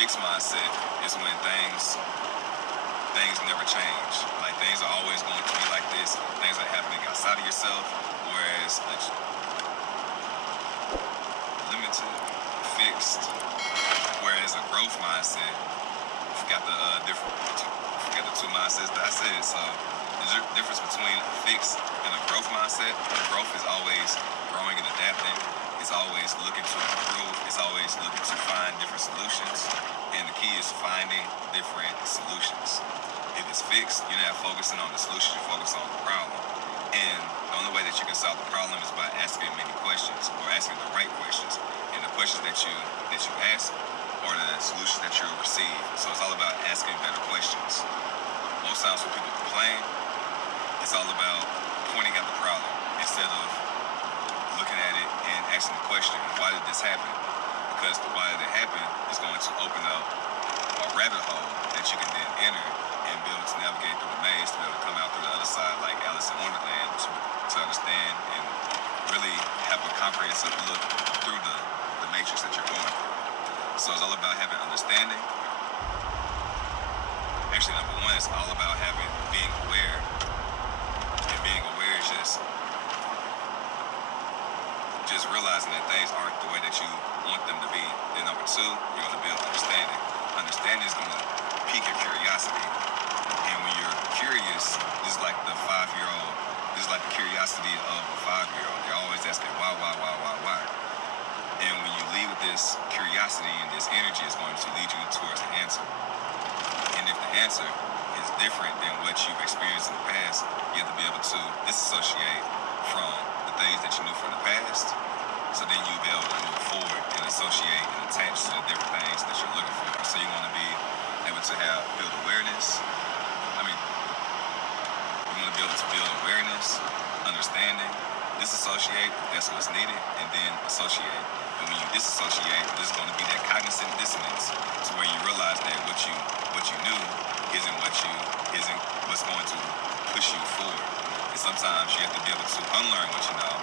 fixed mindset is when things never change. Like things are always going to be like this. Things are happening outside of yourself. Whereas a limited, fixed. Whereas a growth mindset, forgot the two mindsets that I said. So the difference between a fixed and a growth mindset. Growth is always growing and adapting. It's always looking to improve. It's always looking to find different solutions. And the key is finding different solutions. If it's fixed, you're not focusing on the solution, you focus on the problem. And the only way that you can solve the problem is by asking many questions or asking the right questions. And the questions that you ask are the solutions that you'll receive. So it's all about asking better questions. Most times when people complain, it's all about pointing at the problem instead of looking at it and asking the question, why did this happen? Because the why did it happen is going to open up a rabbit hole that you can then enter and be able to navigate through the maze to be able to come out through the other side like Alice in Wonderland to understand and really have a comprehensive look through the matrix that you're going through. So it's all about having understanding. Actually, number one, it's all about being aware. And being aware is just realizing that things aren't the way that you want them to be. Then number two, you're going to build understanding. Understanding is going to pique your curiosity. And when you're curious, this is like the 5-year-old, this is like the curiosity of a 5-year-old. They're always asking why? And when you lead with this curiosity and this energy, it's going to lead you towards the answer. And if the answer is different than what you've experienced in the past, you have to be able to disassociate from the things that you knew from the past. So then you'll be able to move forward and associate and attach to the different things that you're looking for. So you want to be able to build awareness. You want to be able to build awareness, understanding, disassociate, that's what's needed, and then associate. And when you disassociate, there's going to be that cognizant dissonance to where you realize that what you knew isn't what's going to push you forward. And sometimes you have to be able to unlearn what you know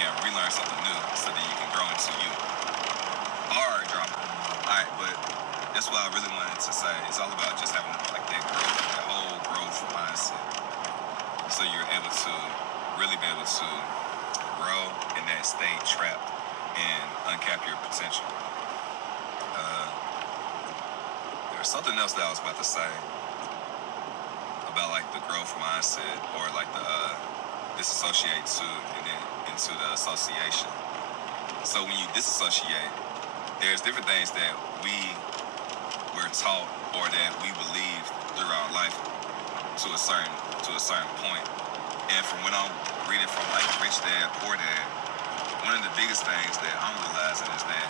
and relearn something new so that you can grow into you. Or drop. Alright, but that's what I really wanted to say. It's all about just having like that growth, that whole growth mindset. So you're able to really be able to grow and not stay trapped and uncap your potential. There's something else that I was about to say about like the growth mindset or like the disassociate to and then into the association. So when you disassociate, there's different things that we're taught or that we believe through our life to a certain point. And from when I'm reading from like Rich Dad, Poor Dad, one of the biggest things that I'm realizing is that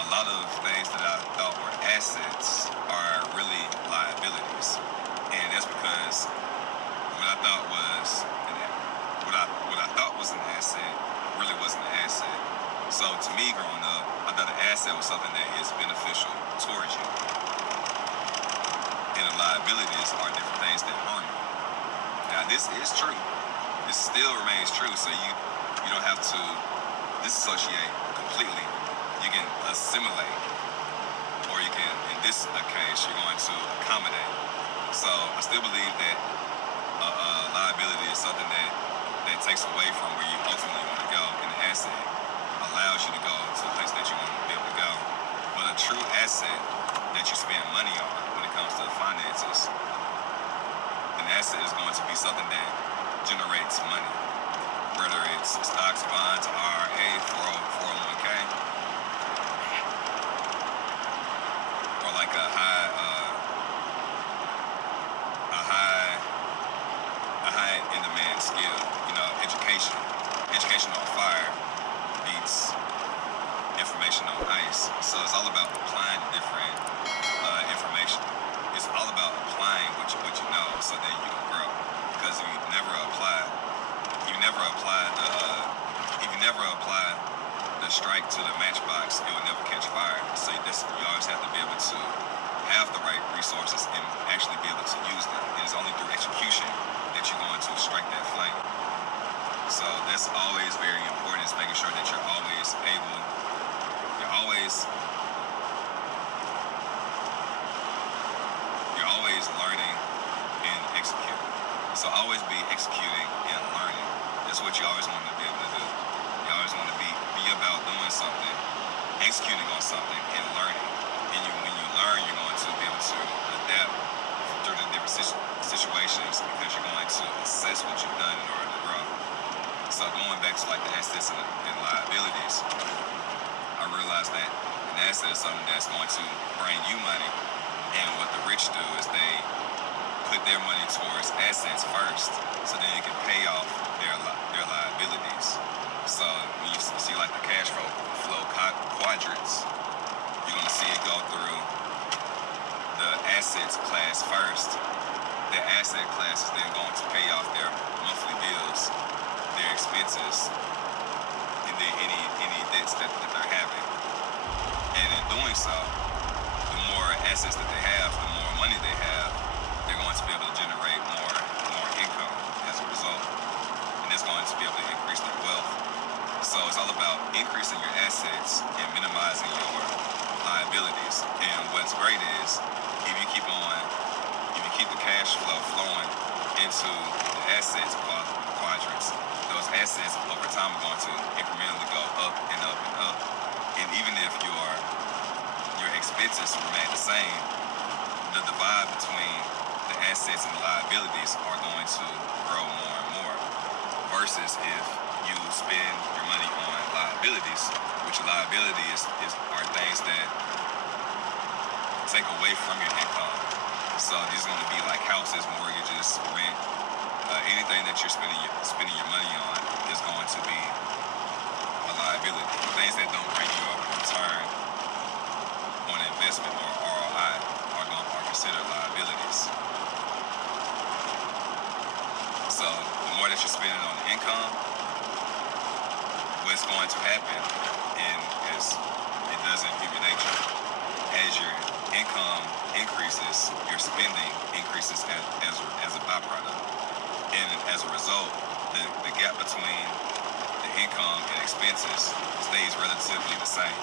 a lot of things that I thought were assets are really liabilities. And that's because what I thought was an asset really wasn't an asset. So to me growing up, I thought an asset was something that is beneficial towards you. And the liabilities are different things that harm you. Now this is true. This still remains true, so you don't have to disassociate completely. You can assimilate, or you can, in this case, you're going to accommodate. So I still believe that liability is something that takes away from where you ultimately want to go, and the asset allows you to go to the place that you want to be able to go. But a true asset that you spend money on when it comes to finances, an asset is going to be something that generates money, whether it's stocks, bonds, IRA, 401k, or like a high in demand skill. Education. Education on fire beats information on ice. So it's all about applying different information. It's all about applying what you know so that you can grow. Because if you never apply the strike to the matchbox, it will never catch fire. So you always have to be able to have the right resources and actually be able to use them. And it's only through execution that you're going to strike that flame. So that's always very important, is making sure that you're always So always be executing and learning. That's what you always want to be able to do. You always want to be about doing something, executing on something, and learning. And when you learn, you're going to be able to adapt through the different situations because you're going to assess what you've done in order to grow. So going back to like the assets and liabilities, I realized that an asset is something that's going to bring you money, and what the rich do is they put their money towards assets first, so then it can pay off their liabilities. So when you see like the cash flow quadrants, you're going to see it go through the assets class first. The asset class is then going to pay off their monthly bills, their expenses, and then any debts that they're having. And in doing so, the more assets that they have, the more money they have, they're going to be able to generate more income as a result. And it's going to be able to increase their wealth. So it's all about increasing your assets and minimizing your liabilities. And what's great is if you keep the cash flow flowing into the assets quadrants, those assets over time are going to incrementally go up and up and up. And even if your expenses remain the same, the divide between the assets and the liabilities are going to grow more and more. Versus if you spend your money on liabilities, which liabilities are things that take away from your income. So these are going to be like houses, mortgages, rent, anything that you're spending your money on is going to be a liability. Things that don't bring you a return on investment or ROI are considered liabilities. So the more that you're spending on income, what's going to happen, and as it does in human nature, as your income increases, your spending increases as a byproduct. And as a result, the gap between the income and expenses stays relatively the same.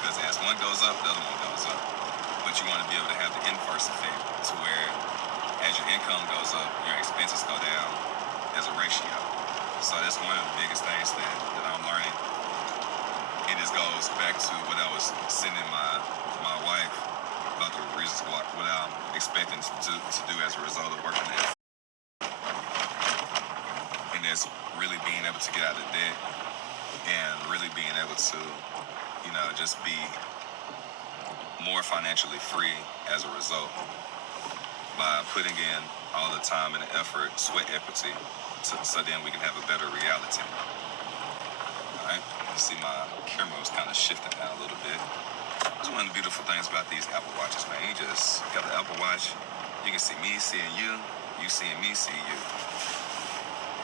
Because as one goes up, the other one goes up. But you want to be able to have the inverse effect to where as your income goes up, your expenses go down as a ratio. So that's one of the biggest things that I'm learning. And this goes back to what I was sending my wife about the reasons what I'm expecting to do as a result of working there. And that's really being able to get out of debt and really being able to, just be more financially free as a result by putting in all the time and the effort, sweat equity, so then we can have a better reality. Alright, you see my camera was kind of shifting out a little bit. That's one of the beautiful things about these Apple Watches, man. You just got the Apple Watch, you can see me seeing you, you seeing me seeing you.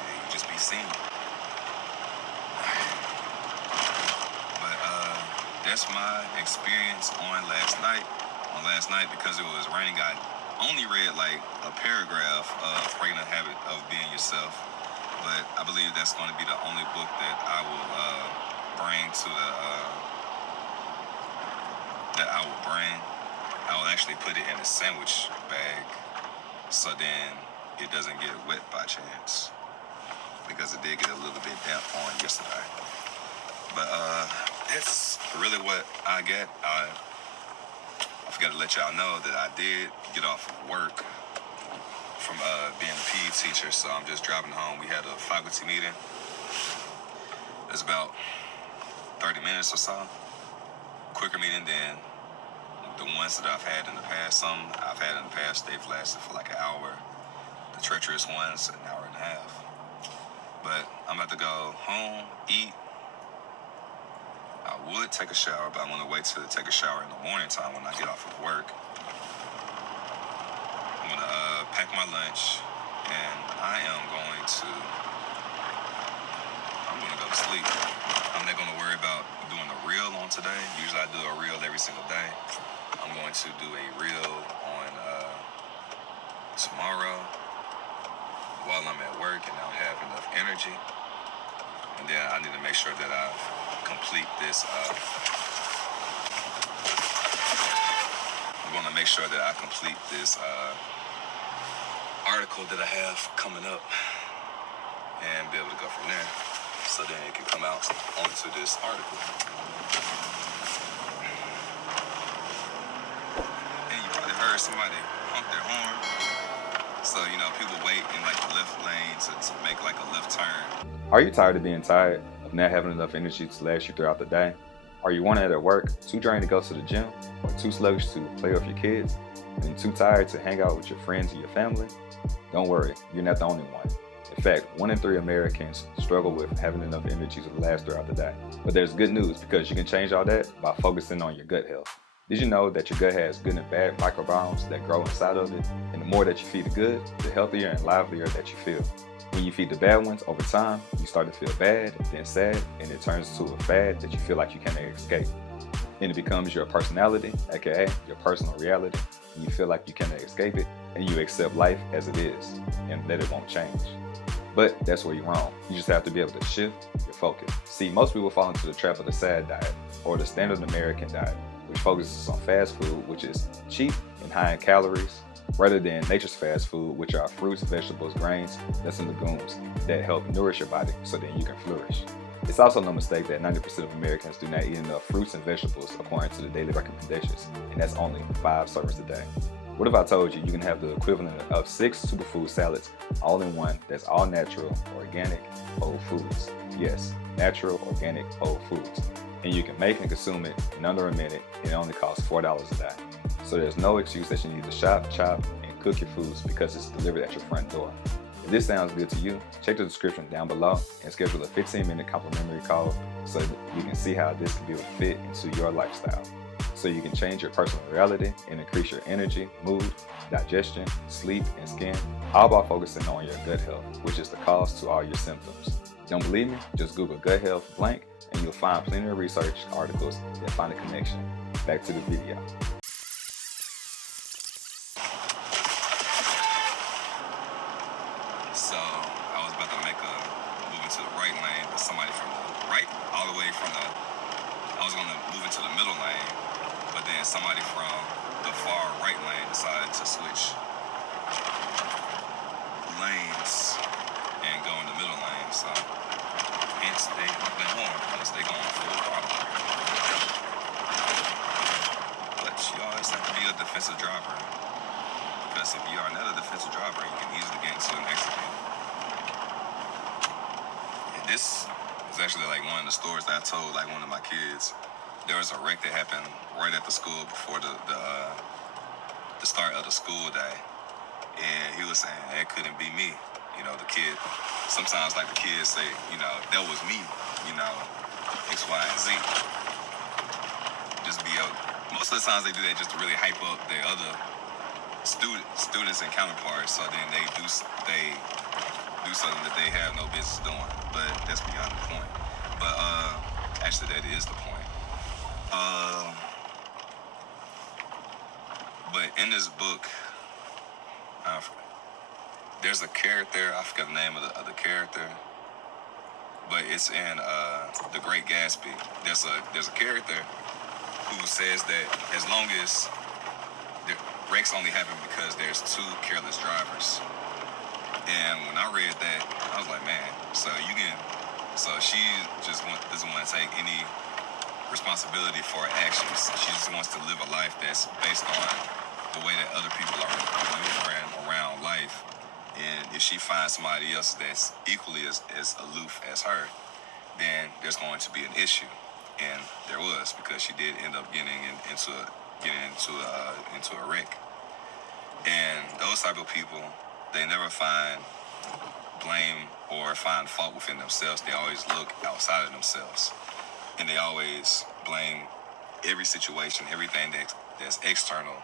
And you just be seen. But that's my experience on last night. Because it was raining, I only read like a paragraph of Breaking the Habit of Being Yourself. But I believe that's going to be the only book that I will bring to I will actually put it in a sandwich bag so then it doesn't get wet by chance, because it did get a little bit damp on yesterday. But that's really what I get. I forgot to let y'all know that I did get off of work from being a PE teacher, so I'm just driving home. We had a faculty meeting. It's about 30 minutes or so. Quicker meeting than the ones that I've had in the past. Some I've had in the past, they've lasted for like an hour. The treacherous ones, an hour and a half. But I'm about to go home, eat. I would take a shower, but I'm going to wait till to take a shower in the morning time when I get off of work. I'm going to pack my lunch, and I'm going to go to sleep. I'm not going to worry about doing a reel on today. Usually I do a reel every single day. I'm going to do a reel on tomorrow while I'm at work and I don't have enough energy. And then I need to make sure that I complete this. I'm going to make sure that I complete this article that I have coming up and be able to go from there. So then it can come out onto this article. And you probably heard somebody honk their horn. So, you know, people wait in like the left lane to make like a left turn. Are you tired of being tired, of not having enough energy to last you throughout the day? Are you one at work, too drained to go to the gym, or too sluggish to play with your kids, and too tired to hang out with your friends and your family? Don't worry, you're not the only one. In fact, 1 in 3 Americans struggle with having enough energy to last throughout the day. But there's good news, because you can change all that by focusing on your gut health. Did you know that your gut has good and bad microbiomes that grow inside of it? And the more that you feed the good, the healthier and livelier that you feel. When you feed the bad ones, over time, you start to feel bad, then sad, and it turns into a fad that you feel like you can't escape. And it becomes your personality, aka your personal reality, and you feel like you cannot escape it, and you accept life as it is, and that it won't change. But that's where you're wrong. You just have to be able to shift your focus. See, most people fall into the trap of the SAD diet, or the standard American diet, which focuses on fast food, which is cheap and high in calories, rather than nature's fast food, which are fruits, vegetables, grains, nuts, and legumes that help nourish your body so that you can flourish. It's also no mistake that 90% of Americans do not eat enough fruits and vegetables according to the daily recommendations, and that's only 5 servings a day. What if I told you you can have the equivalent of 6 superfood salads all in one that's all natural, organic, whole foods? Yes, natural, organic, whole foods. And you can make and consume it in under a minute, and it only costs $4 a day. So there's no excuse that you need to shop, chop, and cook your foods because it's delivered at your front door. If this sounds good to you, check the description down below and schedule a 15-minute complimentary call so that you can see how this can be a fit into your lifestyle. So you can change your personal reality and increase your energy, mood, digestion, sleep, and skin, all by focusing on your gut health, which is the cause to all your symptoms. Don't believe me? Just Google gut health blank and you'll find plenty of research articles that find a connection. Back to the video. So I was about to make a move into the right lane, but somebody from the right, all the way from the, I was going to move into the middle lane, but then somebody from the far right lane decided to switch lanes and go in the middle lane. So hence they honk their horn because they going full throttle. But you always have to be a defensive driver, because if you are not a defensive driver, you can easily get into an accident. And this is actually like one of the stories that I told like one of my kids. There was a wreck that happened right at the school before the start of the school day, and he was saying that couldn't be me. You know, the kid. Sometimes like the kids say, you know, that was me. You know, X, Y, and Z. Just be able. Most of the times they do that just to really hype up their other students and counterparts, so then they do something that they have no business doing. But that's beyond the point. But actually, that is the point. But in this book, there's a character, I forget the name of the character, but it's in The Great Gatsby. There's a character who says that as long as wrecks only happen because there's 2 careless drivers. And when I read that, I was like, man, so she just doesn't want to take any responsibility for her actions. She just wants to live a life that's based on the way that other people are maneuvering around life. And if she finds somebody else that's equally as aloof as her, then there's going to be an issue. And there was, because she did end up getting into a wreck. And those type of people, they never find blame or find fault within themselves. They always look outside of themselves, and they always blame every situation, everything that's external,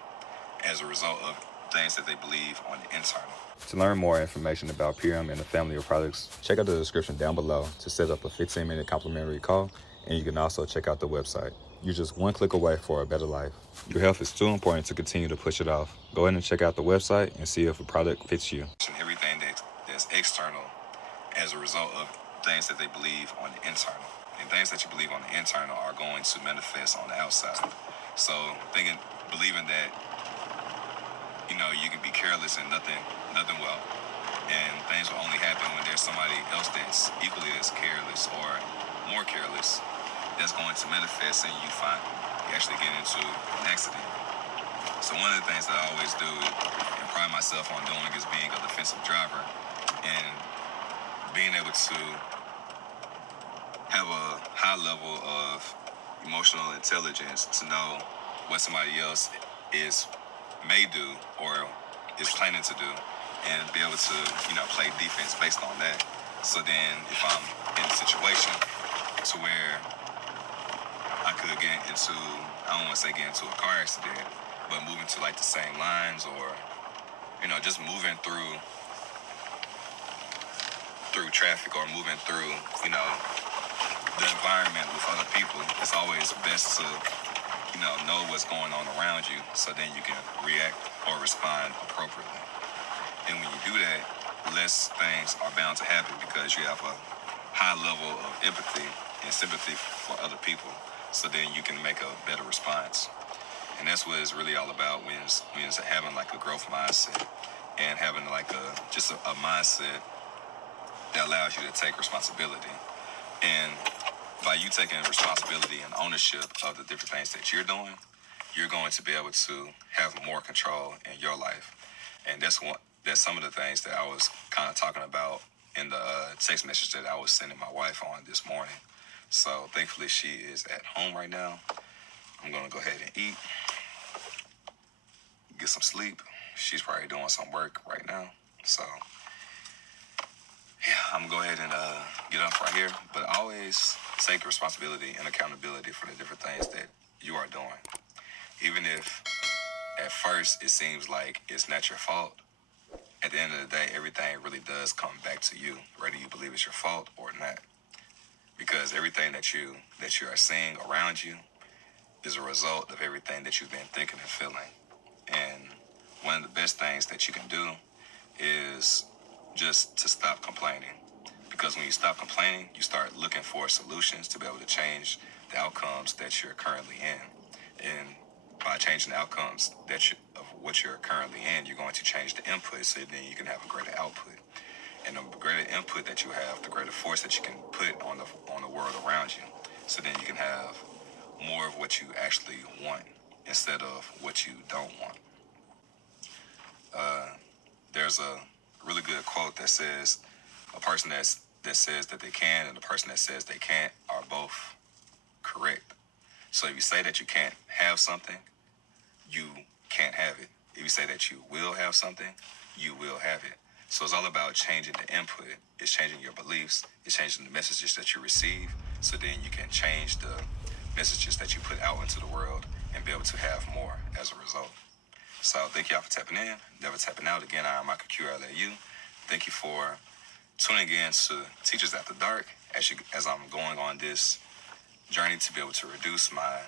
as a result of things that they believe on the internal. To learn more information about Purium and the family of products, check out the description down below to set up a 15-minute complimentary call, and you can also check out the website. You're just one click away for a better life. Your health is too important to continue to push it off. Go ahead and check out the website and see if a product fits you. Everything that's external, as a result of things that they believe on the internal. And things that you believe on the internal are going to manifest on the outside. So believing that you can be careless and nothing will. And things will only happen when there's somebody else that's equally as careless or more careless that's going to manifest, and you actually get into an accident. So one of the things that I always do and pride myself on doing is being a defensive driver and being able to have a high level of emotional intelligence to know what somebody else may do or is planning to do, and be able to play defense based on that. So then if I'm in a situation to where I could get into, I don't want to say get into a car accident, but moving to like the same lines, or just moving through traffic, or moving through the environment with other people, it's always best to know what's going on around you, so then you can react or respond appropriately. And when you do that, less things are bound to happen because you have a high level of empathy and sympathy for other people, so then you can make a better response. And that's what it's really all about when it's having like a growth mindset and having like a mindset that allows you to take responsibility. And by you taking responsibility and ownership of the different things that you're doing, you're going to be able to have more control in your life. And that's some of the things that I was kind of talking about in the text message that I was sending my wife on this morning. So thankfully she is at home right now. I'm going to go ahead and eat, get some sleep. She's probably doing some work right now. So yeah, I'm going to go ahead and get up right here. But always take responsibility and accountability for the different things that you are doing. Even if at first it seems like it's not your fault, at the end of the day, everything really does come back to you, whether you believe it's your fault or not. Because everything that you are seeing around you is a result of everything that you've been thinking and feeling. And one of the best things that you can do is just to stop complaining. Because when you stop complaining, you start looking for solutions to be able to change the outcomes that you're currently in. And by changing the outcomes of what you're currently in, you're going to change the input, so then you can have a greater output. And the greater input that you have, the greater force that you can put on the world around you. So then you can have more of what you actually want instead of what you don't want. There's a really good quote that says a person that says that they can and the person that says they can't are both correct. So if you say that you can't have something, you can't have it. If you say that you will have something, you will have it. So it's all about changing the input. It's changing your beliefs. It's changing the messages that you receive, so then you can change the messages that you put out into the world and be able to have more as a result. So thank y'all for tapping in, never tapping out. Again, I am MichaelQLau. Thank you for tuning in to Teachers After Dark as I'm going on this journey to be able to reduce my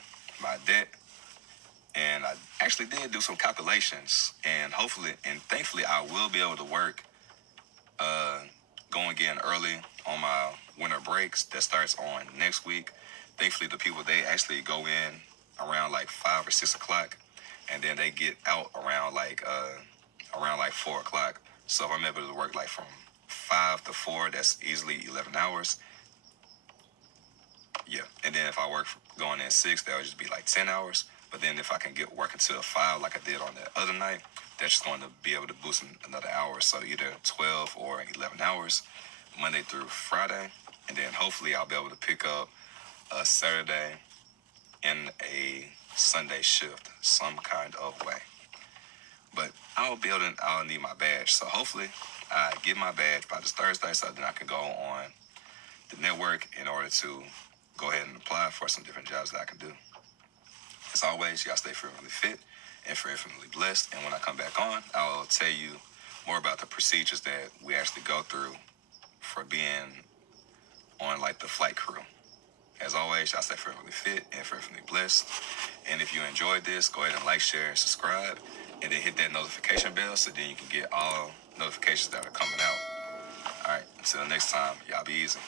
debt. And I actually did do some calculations, and thankfully I will be able to work going in early on my winter breaks that starts on next week. Thankfully the people, they actually go in around like 5 or 6 o'clock, and then they get out around like 4 o'clock. So if I'm able to work like from 5 to 4, that's easily 11 hours. Yeah, and then if I work going in 6, that would just be like 10 hours. But then if I can get work until 5 like I did on that other night, that's just going to be able to boost another hour. So either 12 or 11 hours, Monday through Friday. And then hopefully I'll be able to pick up a Saturday and a Sunday shift some kind of way. But I'll need my badge. So hopefully I get my badge by this Thursday, so then I can go on the network in order to go ahead and apply for some different jobs that I can do. As always, y'all stay fearfully fit and fearfully blessed. And when I come back on, I'll tell you more about the procedures that we actually go through for being on like the flight crew. As always, y'all stay fearfully fit and fearfully blessed. And if you enjoyed this, go ahead and like, share, and subscribe. And then hit that notification bell so then you can get all notifications that are coming out. All right, until next time, y'all be easy.